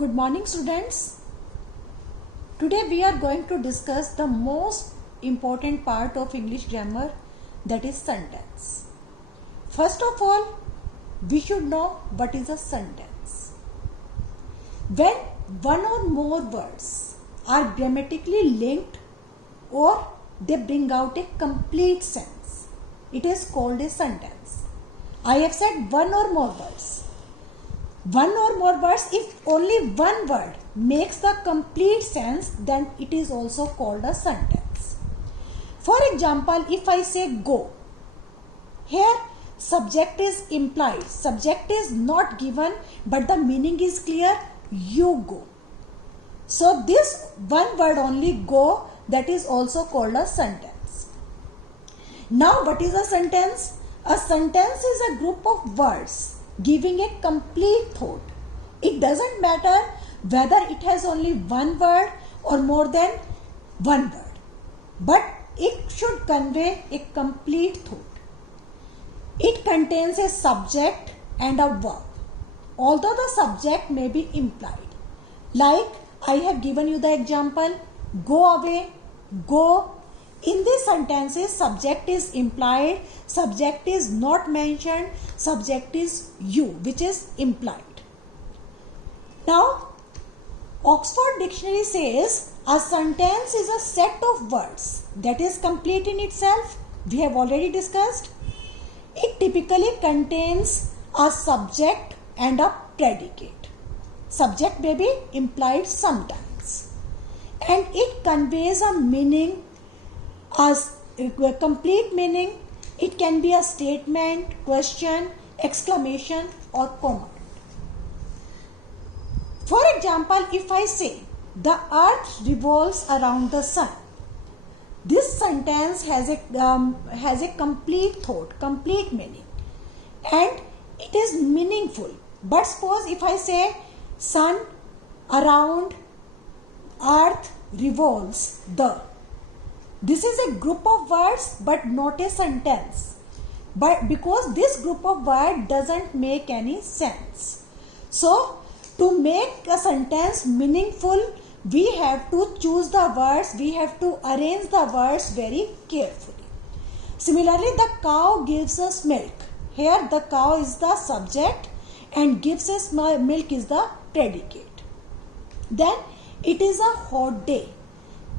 Good morning, students. Today we are going to discuss the most important part of English grammar, that is sentence. First of all, we should know what is a sentence. When one or more words are grammatically linked or they bring out a complete sense, it is called a sentence. I have said one or more words. One or more words, if only one word makes the complete sense, then it is also called a sentence. For example, if I say go, here subject is implied, subject is not given, but the meaning is clear, you go. So this one word only, go, that is also called a sentence. Now what is a sentence? A sentence is a group of words giving a complete thought. It doesn't matter whether it has only one word or more than one word, but it should convey a complete thought. It contains a subject and a verb, although the subject may be implied. Like I have given you the example, go away, go. In these sentences, subject is implied, subject is not mentioned, subject is you, which is implied. Now, Oxford Dictionary says a sentence is a set of words that is complete in itself. We have already discussed. It typically contains a subject and a predicate. Subject may be implied sometimes. And it conveys a meaning, as a complete meaning. It can be a statement, question, exclamation or command. For example, if I say the earth revolves around the sun, this sentence has a complete thought, complete meaning, and it is meaningful. But suppose if I say sun around earth revolves the, this is a group of words but not a sentence, but because this group of words doesn't make any sense. So to make a sentence meaningful, we have to choose the words, we have to arrange the words very carefully. Similarly, the cow gives us milk. Here the cow is the subject and gives us milk is the predicate. Then it is a hot day.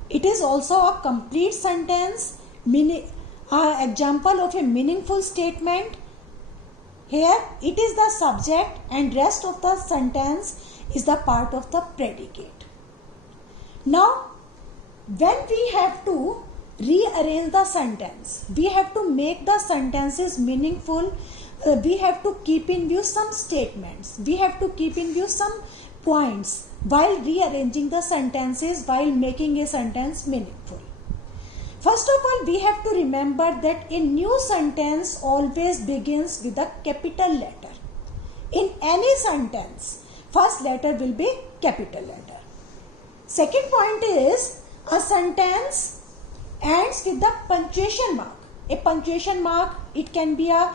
It is also a complete sentence, example of a meaningful statement. Here it is the subject and rest of the sentence is the part of the predicate. Now, when we have to rearrange the sentence, we have to make the sentences meaningful, we have to keep in view some statements, we have to keep in view some points while rearranging the sentences, while making a sentence meaningful. First of all, we have to remember that a new sentence always begins with a capital letter. In any sentence, first letter will be capital letter. Second point is, a sentence ends with the punctuation mark. A punctuation mark, it can be a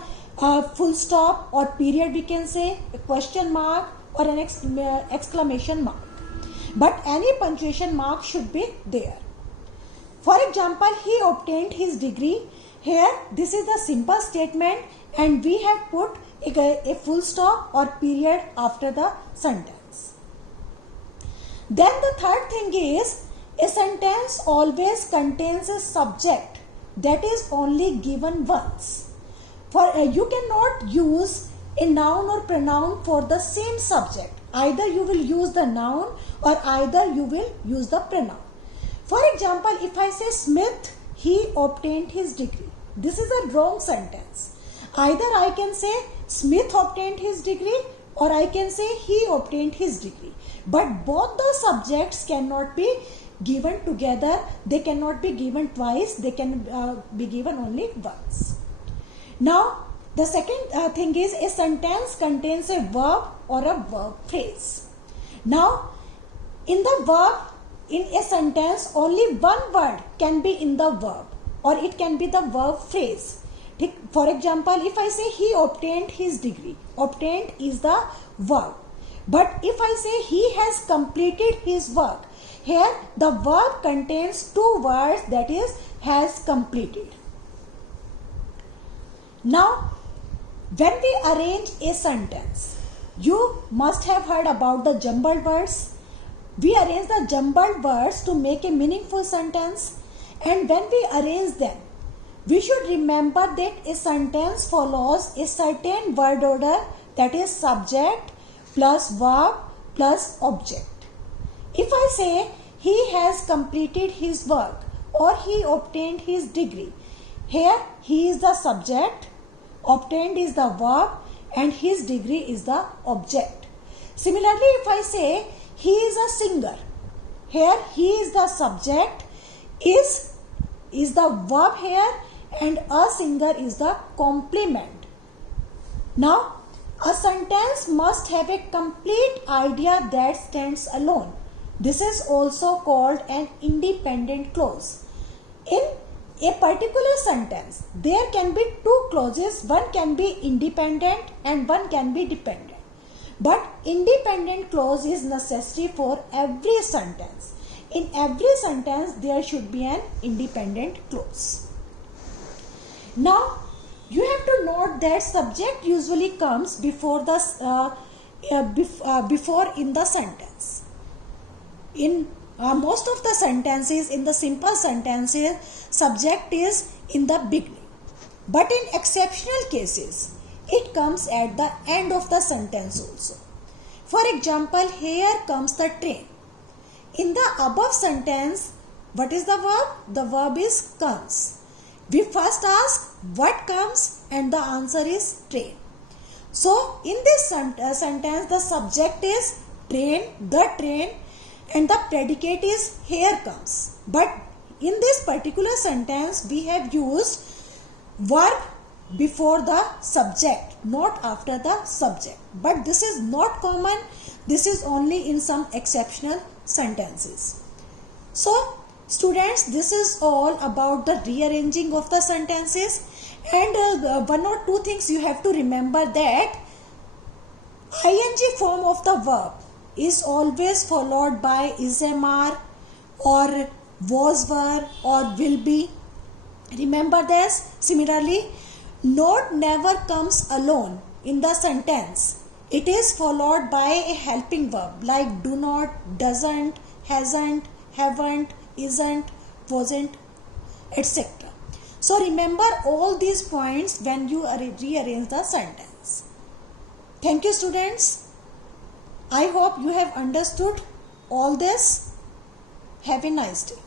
full stop or period, we can say, a question mark or an exclamation mark. But any punctuation mark should be there. For example, he obtained his degree. Here, this is the simple statement and we have put a full stop or period after the sentence. Then the third thing is, a sentence always contains a subject that is only given once. For you cannot use a noun or pronoun for the same subject. Either you will use the noun or either you will use the pronoun. For example, if I say Smith, he obtained his degree. This is a wrong sentence. Either I can say Smith obtained his degree or I can say he obtained his degree. But both the subjects cannot be given together. They cannot be given twice. They can be given only once. Now, the second thing is, a sentence contains a verb or a verb phrase. Now, in the verb, in a sentence, only one word can be in the verb or it can be the verb phrase. For example, if I say he obtained his degree, obtained is the verb. But if I say he has completed his work, here the verb contains two words, that is has completed. Now, when we arrange a sentence, you must have heard about the jumbled words. We arrange the jumbled words to make a meaningful sentence, and when we arrange them, we should remember that a sentence follows a certain word order, that is subject plus verb plus object. If I say he has completed his work or he obtained his degree, here he is the subject, obtained is the verb, and his degree is the object. Similarly, if I say he is a singer, here he is the subject, is the verb here, and a singer is the complement. Now, a sentence must have a complete idea that stands alone. This is also called an independent clause. In a particular sentence, there can be two clauses. One can be independent and one can be dependent. But independent clause is necessary for every sentence. In every sentence, there should be an independent clause. Now, you have to note that subject usually comes before the before in the sentence. In most of the sentences, in the simple sentences, subject is in the beginning. But in exceptional cases, it comes at the end of the sentence also. For example, here comes the train. In the above sentence, what is the verb? The verb is comes. We first ask what comes, and the answer is train. So, in this sentence, the subject is train, the train, and the predicate is here comes. But in this particular sentence, we have used verb before the subject, not after the subject. But this is not common. This is only in some exceptional sentences. So, students, this is all about the rearranging of the sentences. And one or two things you have to remember, that ing form of the verb is always followed by is-am-are or was-were or will be. Remember this. Similarly, not never comes alone in the sentence. It is followed by a helping verb like do not, doesn't, hasn't, haven't, isn't, wasn't, etc. So remember all these points when you rearrange the sentence. Thank you, students. I hope you have understood all this. Have a nice day.